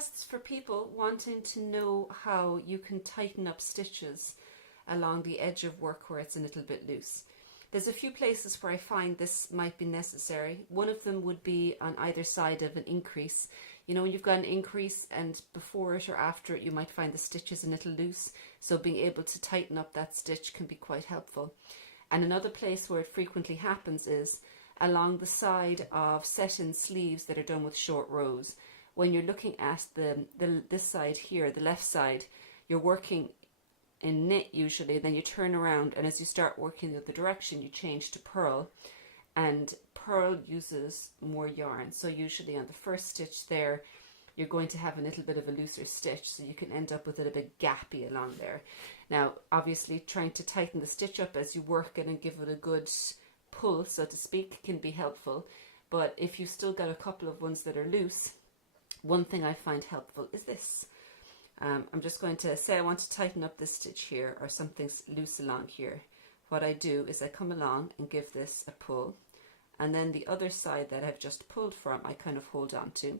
podcasts for people wanting to know how you can tighten up stitches along the edge of work where it's a little bit loose. There's a few places where I find this might be necessary. One of them would be on either side of an increase. You know, when you've got an increase and before it or after it, you might find the stitches a little loose. So being able to tighten up that stitch can be quite helpful. And another place where it frequently happens is along the side of set-in sleeves that are done with short rows. When you're looking at this side here, the left side, you're working in knit usually, then you turn around, and as you start working the other direction, you change to purl, and purl uses more yarn. So usually on the first stitch there, you're going to have a little bit of a looser stitch, so you can end up with it a bit gappy along there. Now, obviously, trying to tighten the stitch up as you work it and give it a good pull, so to speak, can be helpful. But if you've still got a couple of ones that are loose, one thing I find helpful is this. I'm just going to say I want to tighten up this stitch here, or something's loose along here. What I do is I come along and give this a pull, and then the other side that I've just pulled from, I kind of hold on to.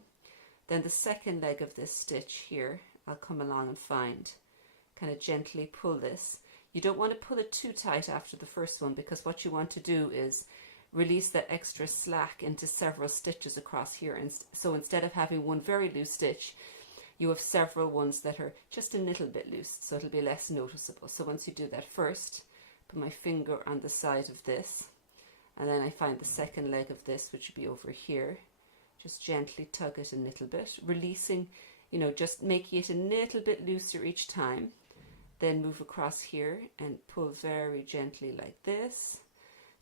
Then the second leg of this stitch here, I'll come along and find, kind of gently pull this. You don't want to pull it too tight after the first one, because what you want to do is release that extra slack into several stitches across here. And so instead of having one very loose stitch, you have several ones that are just a little bit loose, so it'll be less noticeable. So once you do that first, put my finger on the side of this, and then I find the second leg of this, which would be over here. Just gently tug it a little bit, releasing, you know, just making it a little bit looser each time. Then move across here and pull very gently like this.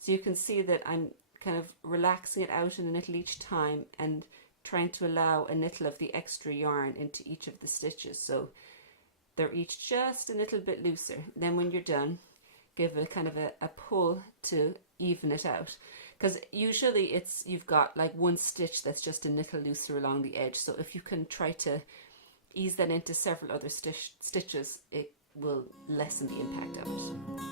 So you can see that I'm kind of relaxing it out a little each time and trying to allow a little of the extra yarn into each of the stitches, so they're each just a little bit looser. Then when you're done, give it kind of a pull to even it out, because usually you've got like one stitch that's just a little looser along the edge. So if you can try to ease that into several other stitches, it will lessen the impact of it.